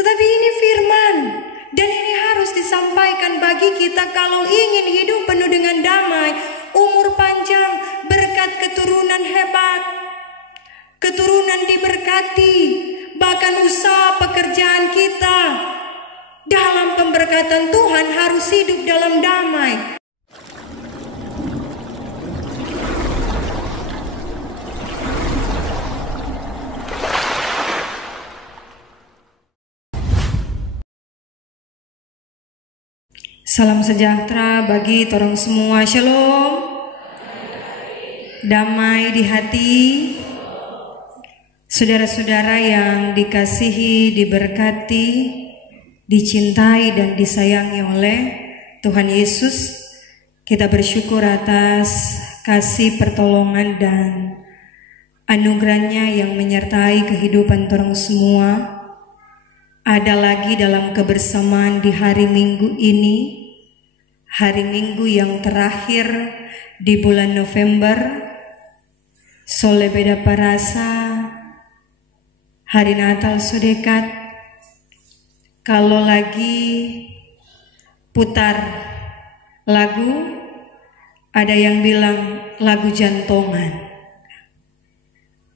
Tetapi ini firman, dan ini harus disampaikan bagi kita kalau ingin hidup penuh dengan damai, umur panjang, berkat keturunan hebat, keturunan diberkati, bahkan usaha pekerjaan kita dalam pemberkatan Tuhan harus hidup dalam damai. Salam sejahtera bagi torong semua. Shalom. Damai di hati. Saudara-saudara yang dikasihi, diberkati, dicintai dan disayangi oleh Tuhan Yesus, kita bersyukur atas kasih pertolongan dan anugerahnya yang menyertai kehidupan torong semua. Ada lagi dalam kebersamaan di hari Minggu ini, hari Minggu yang terakhir di bulan November. Sole beda parasa, hari Natal sudekat. Kalau lagi putar lagu, ada yang bilang lagu jantongan.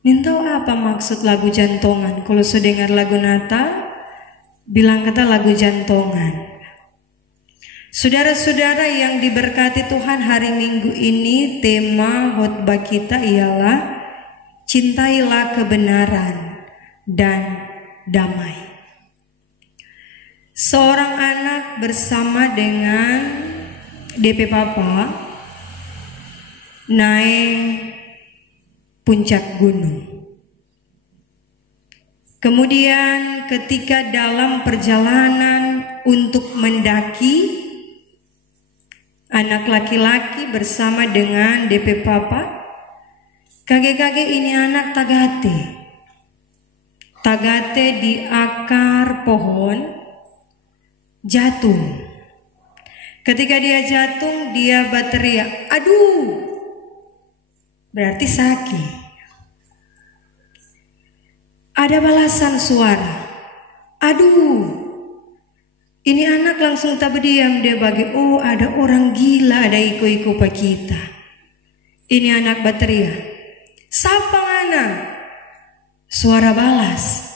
Nintau apa maksud lagu jantongan? Kalau sudah dengar lagu Natal, bilang kata lagu jantongan. Saudara-saudara yang diberkati Tuhan, hari Minggu ini tema khotbah kita ialah cintailah kebenaran dan damai. Seorang anak bersama dengan DP Papa naik puncak gunung. Kemudian ketika dalam perjalanan untuk mendaki, anak laki-laki bersama dengan DP Papa, kage-kage ini anak tagate di akar pohon jatuh. Ketika dia jatuh, dia berteriak, aduh, berarti sakit. Ada balasan suara, aduh. Ini anak langsung tak berdiam, dia bagi, oh ada orang gila, ada iko-iko pa kita. Ini anak berteriak, sapa ngana? Suara balas,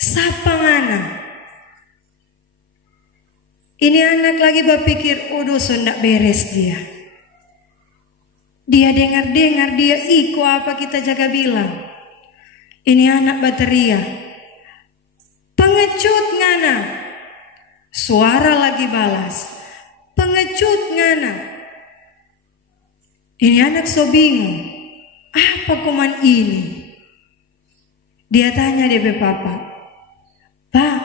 sapa ngana? Ini anak lagi berpikir, oh dosa ndak beres dia. Dia dengar-dengar, dia iko apa kita jaga bilang. Ini anak berteriak, pengecut ngana? Suara lagi balas, pengecut ngana? Ini anak so bingung, apa kuman ini? Dia tanya DP Papa, Pak,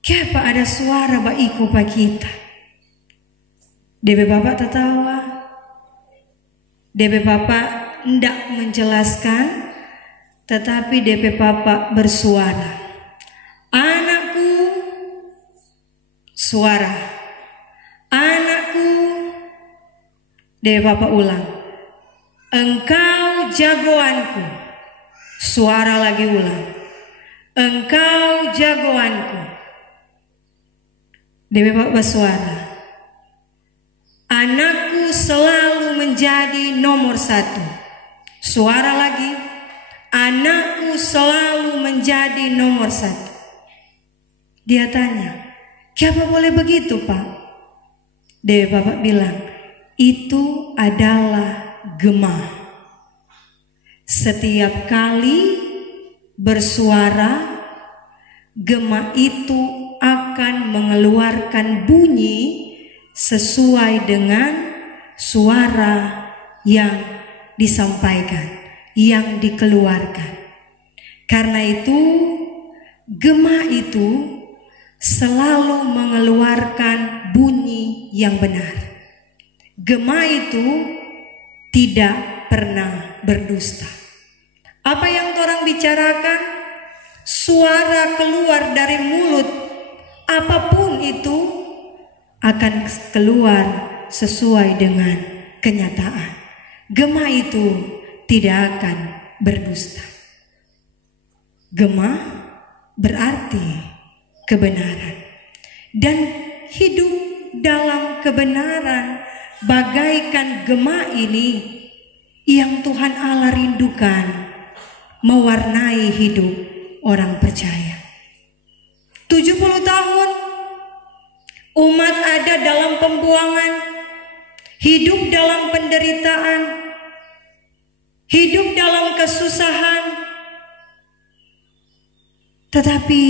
kenapa ada suara ba iko pa kita? DP Papa tertawa. DP Papa ndak menjelaskan, tetapi DP Papa bersuara, anakku, suara, anakku. DP Papa ulang, engkau jagoanku. Suara lagi ulang, engkau jagoanku. DP Papa bersuara, anakku selalu menjadi nomor satu. Suara lagi, anakku selalu menjadi nomor satu. Dia tanya, kenapa boleh begitu Pak? DP Papa bilang, itu adalah gemah. Setiap kali bersuara, gemah itu akan mengeluarkan bunyi sesuai dengan suara yang disampaikan, yang dikeluarkan. Karena itu gemah itu selalu mengeluarkan bunyi yang benar. Gemah itu tidak pernah berdusta. Apa yang orang bicarakan, suara keluar dari mulut apapun itu akan keluar sesuai dengan kenyataan. Gemah itu tidak akan berdusta. Gemah berarti kebenaran. Dan hidup dalam kebenaran bagaikan gema ini yang Tuhan Allah rindukan mewarnai hidup orang percaya. 70 tahun umat ada dalam pembuangan, hidup dalam penderitaan, hidup dalam kesusahan. Tetapi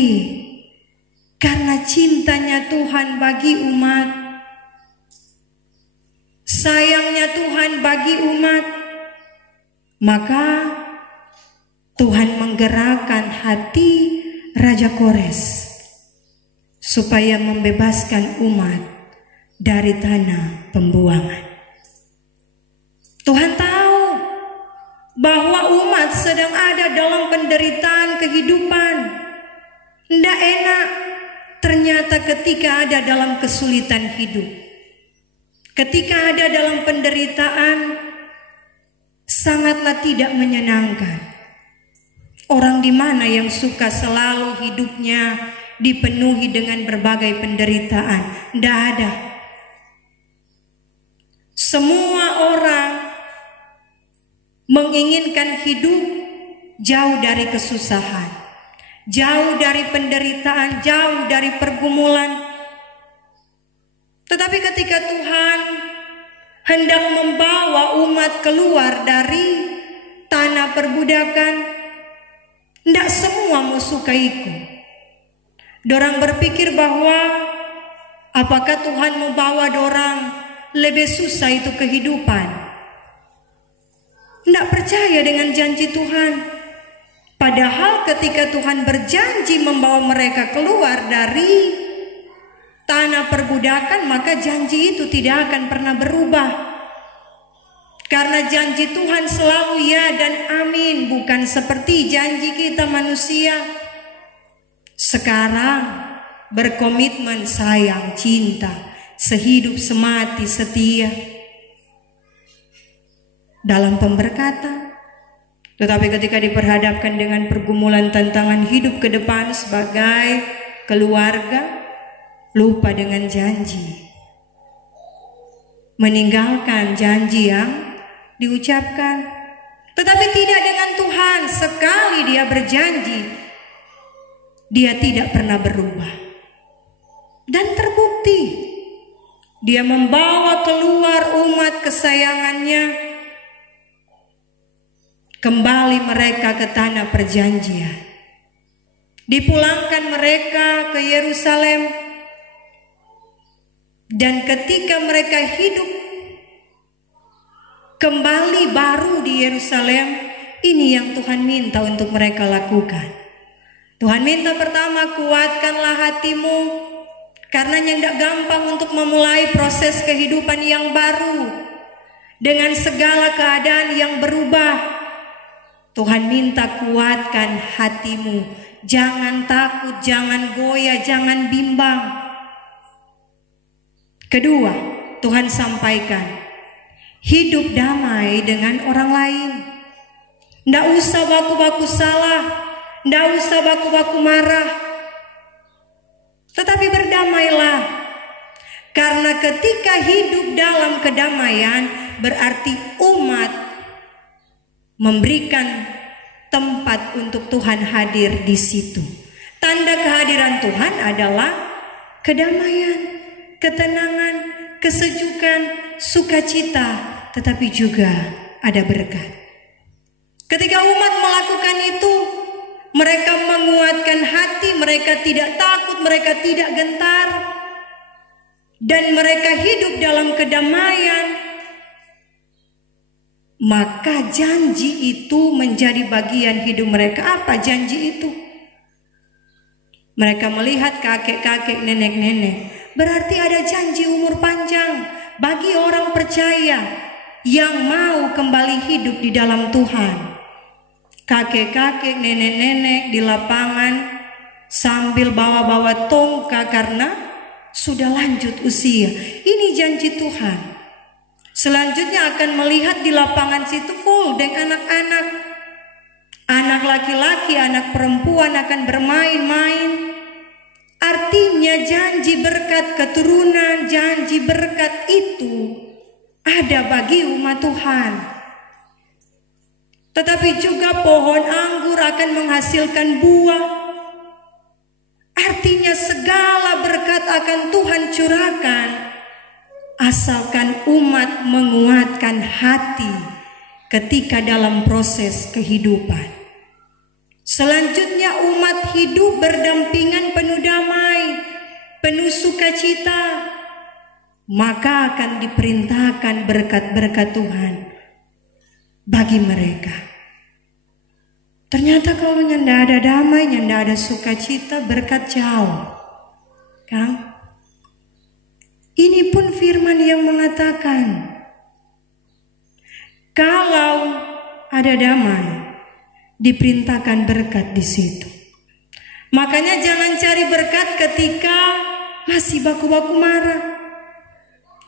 karena cintanya Tuhan bagi umat, sayangnya Tuhan bagi umat, maka Tuhan menggerakkan hati Raja Kores supaya membebaskan umat dari tanah pembuangan. Tuhan tahu bahwa umat sedang ada dalam penderitaan kehidupan. Tidak enak ternyata ketika ada dalam kesulitan hidup, ketika ada dalam penderitaan, sangatlah tidak menyenangkan. Orang di mana yang suka selalu hidupnya dipenuhi dengan berbagai penderitaan? Tidak ada. Semua orang menginginkan hidup jauh dari kesusahan, jauh dari penderitaan, jauh dari pergumulan. Tetapi ketika Tuhan hendak membawa umat keluar dari tanah perbudakan, tidak semua mau suka ikut. Dorang berpikir bahwa apakah Tuhan membawa dorang lebih susah itu kehidupan. Tidak percaya dengan janji Tuhan. Padahal ketika Tuhan berjanji membawa mereka keluar dari tanah perbudakan, maka janji itu tidak akan pernah berubah. Karena janji Tuhan selalu ya dan amin, bukan seperti janji kita manusia. Sekarang berkomitmen sayang, cinta, sehidup semati setia dalam pemberkatan. Tetapi ketika diperhadapkan dengan pergumulan tantangan hidup ke depan sebagai keluarga, lupa dengan janji, meninggalkan janji yang diucapkan. Tetapi tidak dengan Tuhan. Sekali Dia berjanji, Dia tidak pernah berubah. Dan terbukti Dia membawa keluar umat kesayangannya, kembali mereka ke tanah perjanjian, dipulangkan mereka ke Yerusalem. Dan ketika mereka hidup kembali baru di Yerusalem, ini yang Tuhan minta untuk mereka lakukan. Tuhan minta pertama, kuatkanlah hatimu, karena tidak gampang untuk memulai proses kehidupan yang baru dengan segala keadaan yang berubah. Tuhan minta kuatkan hatimu, jangan takut, jangan goyah, jangan bimbang. Kedua, Tuhan sampaikan, hidup damai dengan orang lain. Tidak usah baku-baku salah, tidak usah baku-baku marah, tetapi berdamailah. Karena ketika hidup dalam kedamaian, berarti umat memberikan tempat untuk Tuhan hadir di situ. Tanda kehadiran Tuhan adalah kedamaian, ketenangan, kesejukan, sukacita, tetapi juga ada berkat. Ketika umat melakukan itu, mereka menguatkan hati, mereka tidak takut, mereka tidak gentar, dan mereka hidup dalam kedamaian. Maka janji itu menjadi bagian hidup mereka. Apa janji itu? Mereka melihat kakek-kakek, nenek-nenek. Berarti ada janji umur panjang bagi orang percaya yang mau kembali hidup di dalam Tuhan. Kakek-kakek, nenek-nenek di lapangan sambil bawa-bawa tongkat karena sudah lanjut usia. Ini janji Tuhan. Selanjutnya akan melihat di lapangan situ full dengan anak-anak. Anak laki-laki, anak perempuan akan bermain-main. Artinya janji berkat keturunan, janji berkat itu ada bagi umat Tuhan. Tetapi juga pohon anggur akan menghasilkan buah. Artinya segala berkat akan Tuhan curahkan, asalkan umat menguatkan hati ketika dalam proses kehidupan. Selanjutnya umat hidup berdampingan penuh damai, penuh sukacita, maka akan diperintahkan berkat-berkat Tuhan bagi mereka. Ternyata kalau nyanda ada damai, nyanda ada sukacita, berkat jauh. Kang, ini pun firman yang mengatakan, kalau ada damai, diperintahkan berkat di situ. Makanya jangan cari berkat ketika masih baku-baku marah.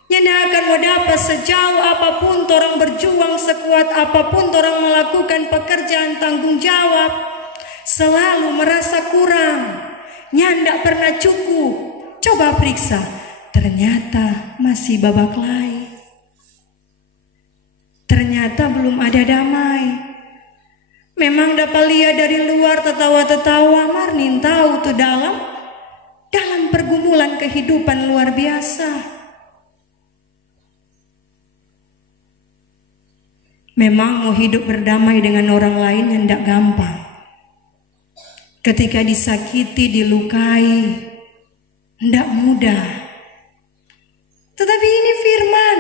Nyanda akan mau dapat sejauh apapun orang berjuang, sekuat apapun orang melakukan pekerjaan tanggung jawab, selalu merasa kurang, nyanda pernah cukup. Coba periksa, ternyata masih babak lain. Ternyata belum ada damai. Memang dapat lihat dari luar tertawa-tertawa, Marnin tahu tuh dalam pergumulan kehidupan luar biasa. Memang mau hidup berdamai dengan orang lain yang tidak gampang. Ketika disakiti, dilukai, tidak mudah. Tetapi ini firman,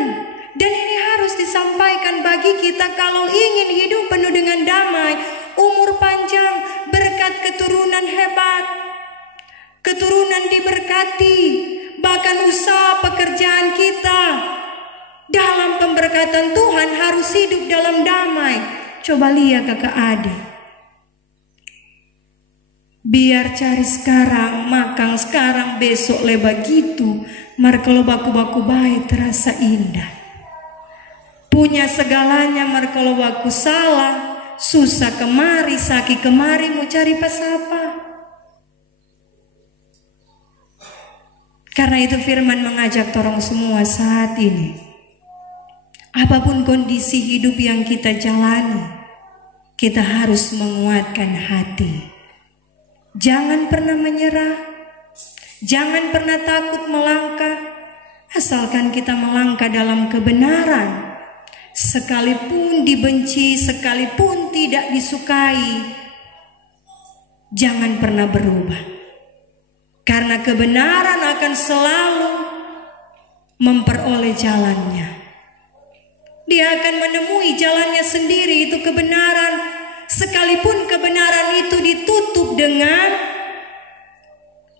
dan ini harus disampaikan bagi kita kalau ingin hidup penuh dengan damai, umur panjang, berkat keturunan hebat, keturunan diberkati, bahkan usaha pekerjaan kita dalam pemberkatan Tuhan harus hidup dalam damai. Coba lihat kakak adik, biar cari sekarang, makan sekarang, besok leba gitu, mar kalau baku-baku baik terasa indah. Punya segalanya, mar kalau baku salah, susah kemari, sakit kemari, mau cari pas apa. Karena itu firman mengajak orang semua saat ini, apapun kondisi hidup yang kita jalani, kita harus menguatkan hati. Jangan pernah menyerah, jangan pernah takut melangkah, asalkan kita melangkah dalam kebenaran. Sekalipun dibenci, sekalipun tidak disukai, jangan pernah berubah. Karena kebenaran akan selalu memperoleh jalannya. Dia akan menemui jalannya sendiri, itu kebenaran. Sekalipun kebenaran itu ditutup dengan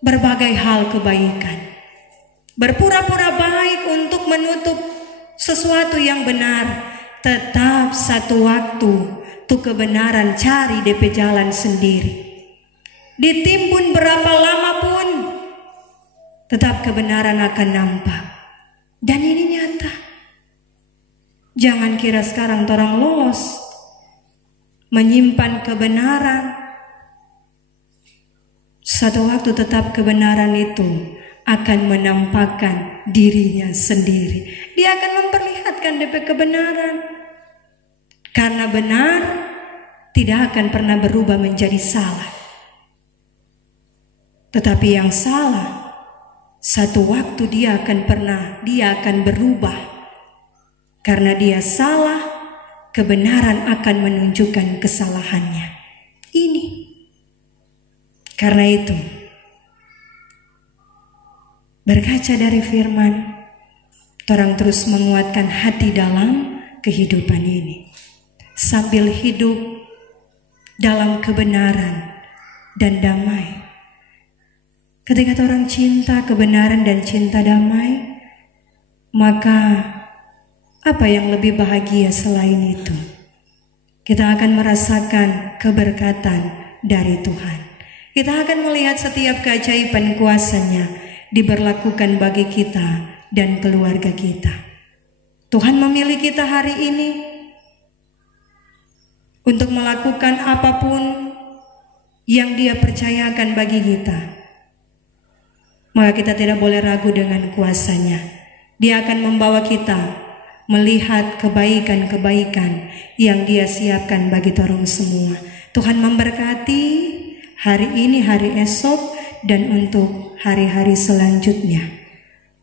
berbagai hal kebaikan. Berpura-pura baik untuk menutup sesuatu yang benar, tetap satu waktu tuh kebenaran cari DP jalan sendiri. Ditimbun berapa lama pun tetap kebenaran akan nampak. Dan ini nyata. Jangan kira sekarang orang lolos menyimpan kebenaran, satu waktu tetap kebenaran itu akan menampakkan dirinya sendiri. Dia akan memperlihatkan DP kebenaran. Karena benar tidak akan pernah berubah menjadi salah. Tetapi yang salah, satu waktu dia akan berubah. Karena dia salah, kebenaran akan menunjukkan kesalahannya. Ini. Karena itu, berkaca dari firman, orang terus menguatkan hati dalam kehidupan ini. Sambil hidup dalam kebenaran dan damai. Ketika orang cinta kebenaran dan cinta damai, maka apa yang lebih bahagia selain itu? Kita akan merasakan keberkatan dari Tuhan. Kita akan melihat setiap keajaiban kuasa-Nya diberlakukan bagi kita dan keluarga kita. Tuhan memilih kita hari ini untuk melakukan apapun yang Dia percayakan bagi kita. Maka kita tidak boleh ragu dengan kuasa-Nya. Dia akan membawa kita melihat kebaikan-kebaikan yang Dia siapkan bagi torong semua. Tuhan memberkati hari ini, hari esok, dan untuk hari-hari selanjutnya.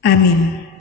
Amin.